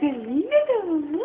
Filhinha da mamãe?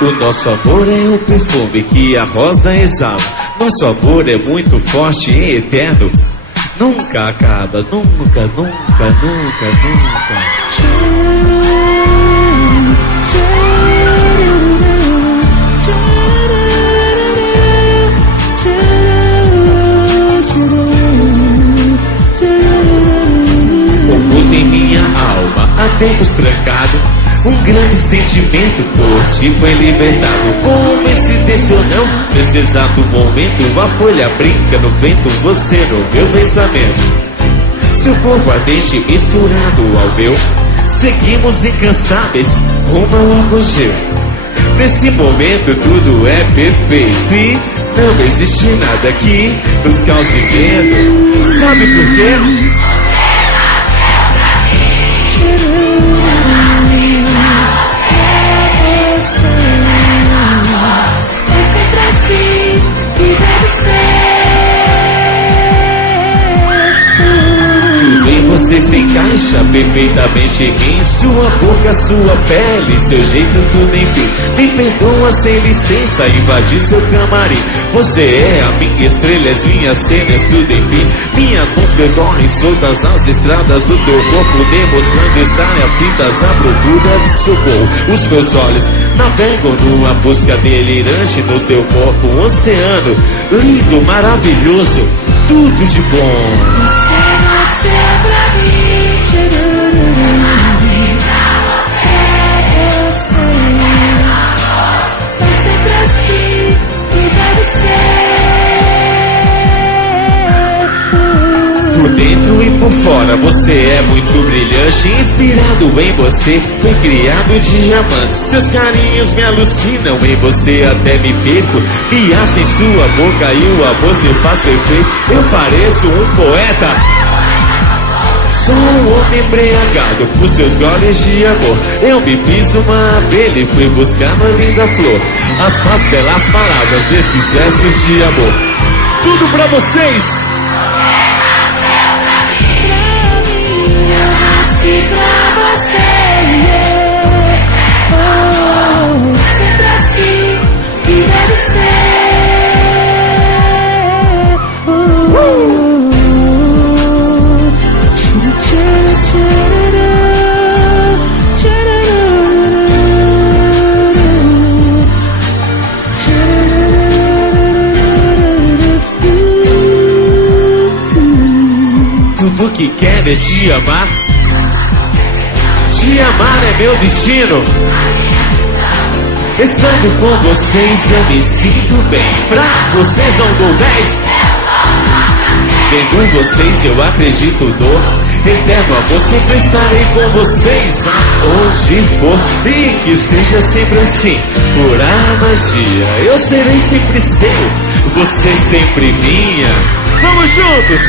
O nosso amor é o perfume que a rosa exala. Nosso amor é muito forte e eterno. Nunca acaba, nunca, nunca, nunca, nunca. Oculto em minha alma, há tempos trancado. Um grande sentimento por ti foi libertado. Coincidência ou não, nesse exato momento uma folha brinca no vento, você no meu pensamento. Seu corpo ardente misturado ao meu, seguimos incansáveis rumo ao apogeu. Nesse momento tudo é perfeito e não existe nada que nos cause medo. Sabe por quê? Você se encaixa perfeitamente em mim. Sua boca, sua pele, seu jeito tudo em mim. Me perdoa sem licença, invadir seu camarim. Você é a minha estrela, as minhas cenas, tudo em mim. Minhas mãos percorrem soltas as estradas do teu corpo, demonstrando estar aflitas à procura de socorro. Os meus olhos navegam numa busca delirante no teu corpo. Um oceano lindo, maravilhoso, tudo de bom. Por dentro e por fora você é muito brilhante. Inspirado em você, foi criado diamante. Seus carinhos me alucinam, em você até me perco. Me acho em sua boca e o amor se faz perfeito. Eu pareço um poeta. Sou um homem embriagado por seus goles de amor. Eu me fiz uma abelha e fui buscar uma linda flor. As mais belas palavras desses versos de amor. Tudo pra vocês! Eu nasci pra você. Oh, sempre assim que deve ser. Tudo que quero é te amar. Te amar é meu destino. Estando com vocês eu me sinto bem. Pra vocês não dou 10. Vendo vocês eu acredito no eterno amor. Sempre estarei com vocês aonde for. E que seja sempre assim, pura magia. Eu serei sempre seu, você sempre minha. Vamos juntos!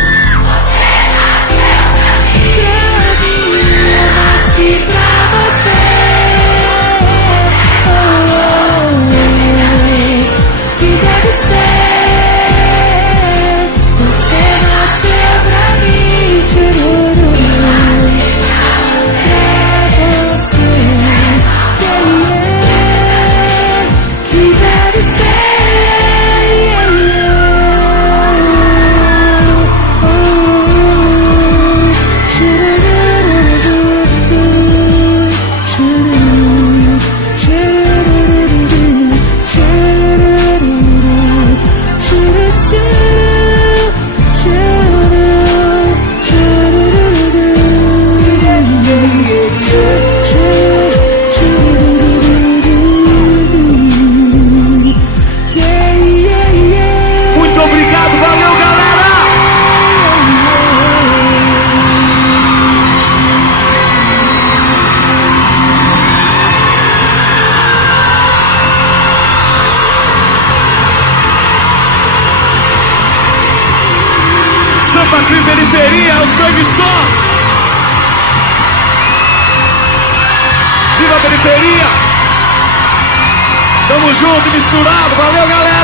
Sampa Periferia, o sangue só! Viva a periferia! Tamo junto e misturado, valeu galera!